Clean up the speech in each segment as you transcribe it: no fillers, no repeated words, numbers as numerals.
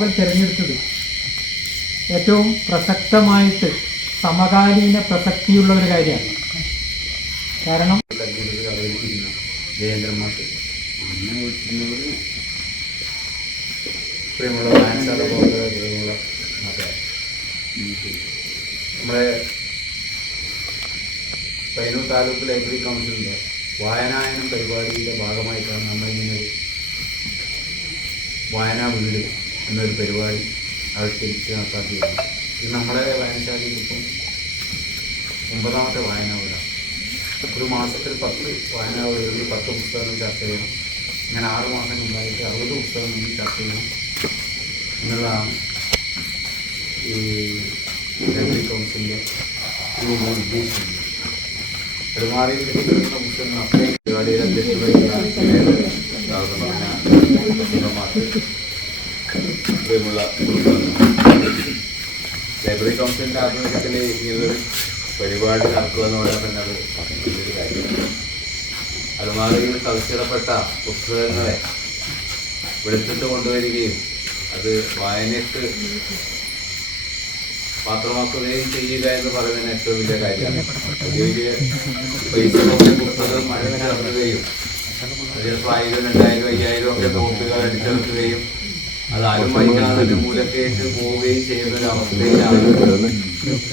Novel തിരഞ്ഞെടുത്തത് ഏറ്റവും പ്രസക്തമായിട്ട് സമകാലീന പ്രസക്തിയുള്ള ഒരു കാര്യമാണ്. കാരണം നമ്മുടെ പയ്യന്നൂർ താലൂക്ക് ലൈബ്രറി കൗൺസിലിൻ്റെ വായനായനം പരിപാടിയുടെ ഭാഗമായിട്ടാണ് നമ്മളിങ്ങനെ വായനാ വീട് എന്നൊരു പരിപാടി ആവിഷ്കരിച്ച് നടത്താൻ. ഇത് നമ്മുടെ വായനശാലയിൽ ഇപ്പം 9ാമത്തെ വായനാ വീടാണ്. ഒരു മാസത്തിൽ 10 വായനാ വീടുകളിൽ 10 പുസ്തകങ്ങൾ ചർച്ച ചെയ്യണം. ഇങ്ങനെ 6 മാസങ്ങളിലായിട്ട് 60 പുസ്തകങ്ങൾ ചർച്ച ചെയ്യണം എന്നുള്ളതാണ് ഈ ലൈബ്രറി കൗൺസിലിൻ്റെ ഒരു ഉദ്ദേശിക്കുന്നത്. പെരുമാറിയിൽ കിട്ടുന്ന പുസ്തകങ്ങൾ അത്രയും പരിപാടിയുടെ ലൈബ്രറി കൗൺസിലിൻ്റെ ആഭിമുഖ്യത്തിൽ ഇങ്ങനൊരു പരിപാടി നടക്കുക എന്ന് പറയാൻ തന്നെ അത് വലിയൊരു കാര്യമാണ്. അലമാരയിൽ തളിച്ചിടപ്പെട്ട പുസ്തകങ്ങളെ വെളുത്തിട്ട് കൊണ്ടുവരികയും അത് വായനയ്ക്ക് പാത്രമാക്കുകയും ചെയ്യുക എന്ന് പറയുന്നതിന് ഏറ്റവും വലിയ കാര്യമാണ്. വലിയ വലിയ പൈസ പുസ്തകം അടിച്ചിറക്കുകയും ചിലപ്പോൾ 1000, 2000, 5000 ഒക്കെ കോപ്പികൾ അടിച്ചിറക്കുകയും അത് ആരും വായിക്കാതെ മൂലക്കേട്ട് പോവുകയും ചെയ്യുന്ന ഒരു അവസ്ഥയിലാണ്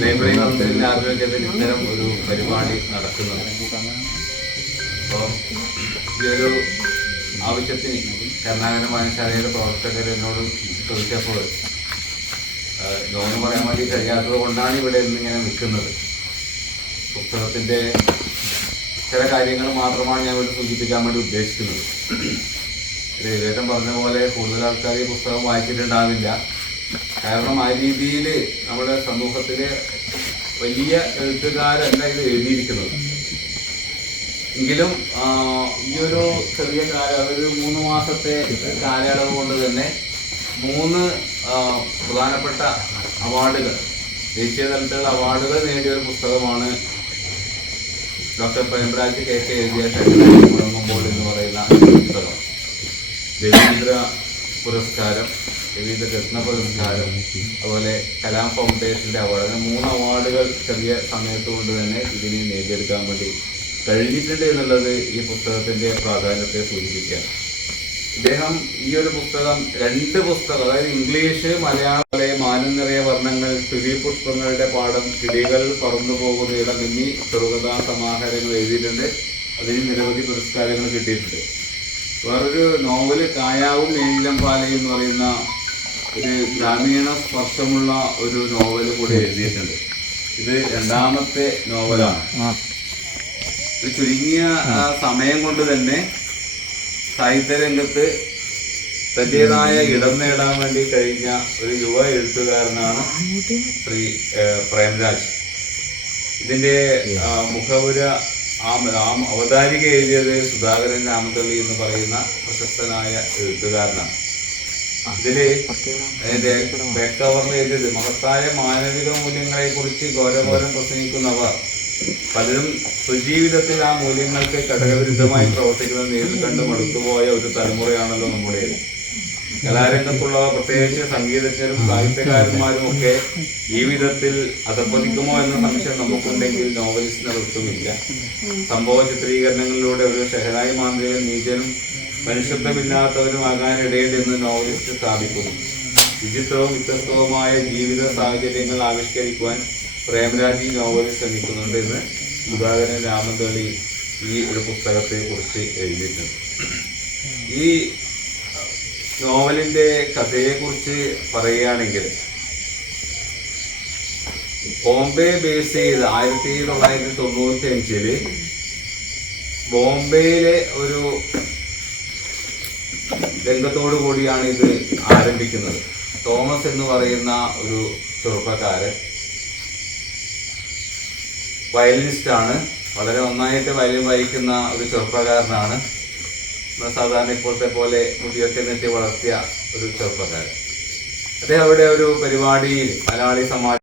ലൈബ്രറി കൗൺസിലിന്റെ ആഭിമുഖ്യത്തിൽ ഇത്തരം ഒരു പരിപാടി നടക്കുന്നത്. അപ്പോൾ ഈ ഒരു ആവശ്യത്തിന് കരുണാകരൻ വായനശാലയുടെ പ്രവർത്തകർ എന്നോട് ചോദിച്ചപ്പോൾ നോന്ന് പറയാൻ വേണ്ടി കഴിയാത്തത് കൊണ്ടാണ് ഇവിടെ ഇന്നിങ്ങനെ നിൽക്കുന്നത്. പുസ്തകത്തിൻ്റെ ചില കാര്യങ്ങൾ മാത്രമാണ് ഞാൻ ഇവിടെ സൂചിപ്പിക്കാൻ വേണ്ടി ഉദ്ദേശിക്കുന്നത്. രവിവേട്ടൻ പറഞ്ഞ പോലെ കൂടുതൽ ആൾക്കാർ ഈ പുസ്തകം വായിച്ചിട്ടുണ്ടാവില്ല. കാരണം ആ രീതിയിൽ നമ്മുടെ സമൂഹത്തിൽ വലിയ എഴുത്തുകാരല്ല ഇത് എഴുതിയിരിക്കുന്നത്. എങ്കിലും ഈ ഒരു ചെറിയ ഒരു 3 മാസത്തെ കാലയളവ് കൊണ്ട് തന്നെ 3 പ്രധാനപ്പെട്ട അവാർഡുകൾ, ദേശീയ തലത്തിലുള്ള അവാർഡുകൾ നേടിയ ഒരു പുസ്തകമാണ് ഡോക്ടർ പ്രേംരാജ് കെ എഴുതിയ ഷട്ടിലായി മുടങ്ങുമ്പോൾ എന്ന് പറയുന്ന പുസ്തകം. രവീന്ദ്ര പുരസ്കാരം, രവീന്ദ്ര രത്ന പുരസ്കാരം, അതുപോലെ കലാം ഫൗണ്ടേഷന്റെ അവാർഡ്, അങ്ങനെ 3 അവാർഡുകൾ ചെറിയ സമയത്ത് കൊണ്ട് തന്നെ ഇതിന് നേടിയെടുക്കാൻ വേണ്ടി കഴിഞ്ഞിട്ടുണ്ട് എന്നുള്ളത് ഈ പുസ്തകത്തിന്റെ പ്രാധാന്യത്തെ സൂചിപ്പിക്കുകയാണ്. ഇദ്ദേഹം ഈ ഒരു പുസ്തകം 2 പുസ്തകം, അതായത് ഇംഗ്ലീഷ്, മലയാളത്തിലെ മാനം നിറയെ വർണ്ണങ്ങൾ, കിളിപുഷ്പങ്ങളുടെ പാഠം, കിളികൾ പറന്നു പോകുന്ന ഇടം എന്നീ ചെറുകഥാ സമാഹാരങ്ങൾ എഴുതിയിട്ടുണ്ട്. അതിന് നിരവധി പുരസ്കാരങ്ങൾ കിട്ടിയിട്ടുണ്ട്. വേറൊരു നോവല് കായാവും ഏഴിലം പാലയും എന്ന് പറയുന്ന ഒരു ഗ്രാമീണ സ്പർശമുള്ള ഒരു നോവല് കൂടി എഴുതിയിട്ടുണ്ട്. ഇത് 2ാമത്തെ നോവലാണ്. ഒരു ചുരുങ്ങിയ സമയം കൊണ്ട് തന്നെ സാഹിത്യരംഗത്ത് തന്റേതായ ഇടം നേടാൻ വേണ്ടി കഴിഞ്ഞ ഒരു യുവ എഴുത്തുകാരനാണ് ശ്രീ പ്രേംരാജ്. ഇതിന്റെ മുഖവുര അവതാരിക എഴുതിയത് സുധാകരൻ രാമതള്ളി എന്ന് പറയുന്ന പ്രശസ്തനായ എഴുത്തുകാരനാണ്. ഇതില് അതിന്റെ ബാക്ക് കവറിൽ എഴുതിയത് മഹത്തായ മാനവിക മൂല്യങ്ങളെ കുറിച്ച് ഘോരഘോരം പ്രസംഗിക്കുന്നവർ പലരും സ്വജീവിതത്തിൽ ആ മൂല്യങ്ങൾക്ക് ഘടകവിരുദ്ധമായി പ്രവർത്തിക്കുന്നത് നേരിൽ കണ്ട് മടുത്തുപോയ ഒരു തലമുറയാണല്ലോ നമ്മുടേത്. കലാരംഗത്തുള്ള പ്രത്യേകിച്ച് സംഗീതജ്ഞരും സാഹിത്യകാരന്മാരും ഒക്കെ ഈ വിധത്തിൽ അധപ്പതിക്കുമോ എന്ന സംശയം നമുക്കുണ്ടെങ്കിൽ നോവലിസ്റ്റിനൊട്ടുമില്ല. സംഭവ ചിത്രീകരണങ്ങളിലൂടെ ഒരു ഷെഹനായി മാന്ത്രികൻ നീചനും മനുഷ്യത്വമില്ലാത്തവനുമാകാനിടയില്ലെന്ന് നോവലിസ്റ്റ് സ്ഥാപിക്കുന്നു. വിചിത്രവും വ്യത്യസ്തവുമായ ജീവിത സാഹചര്യങ്ങൾ ആവിഷ്കരിക്കുവാൻ പ്രേംരാജ് നോവലിൽ ശ്രമിക്കുന്നുണ്ട് എന്ന് സുധാകരൻ രാമതള്ളി ഈ ഒരു പുസ്തകത്തെ കുറിച്ച് എഴുതിയിട്ടുണ്ട്. ഈ നോവലിന്റെ കഥയെക്കുറിച്ച് പറയുകയാണെങ്കിൽ ബോംബെ ബേസ് ചെയ്ത് 1995 ബോംബെയിലെ ഒരു രംഗത്തോടു കൂടിയാണ് ഇത് ആരംഭിക്കുന്നത്. തോമസ് എന്ന് പറയുന്ന ഒരു ചെറുപ്പക്കാരൻ വയലിനിസ്റ്റാണ്. വളരെ നന്നായിട്ട് വയലിൻ വായിക്കുന്ന ഒരു ചെറുപ്പക്കാരനാണ്. സാധാരണ ഇപ്പോഴത്തെ പോലെ മുടിയൊക്കെ നെറ്റി വളർത്തിയ ഒരു ചെറുപ്പക്കാരൻ. അദ്ദേഹം അവിടെ ഒരു പരിപാടിയിൽ, മലയാളി സമാജ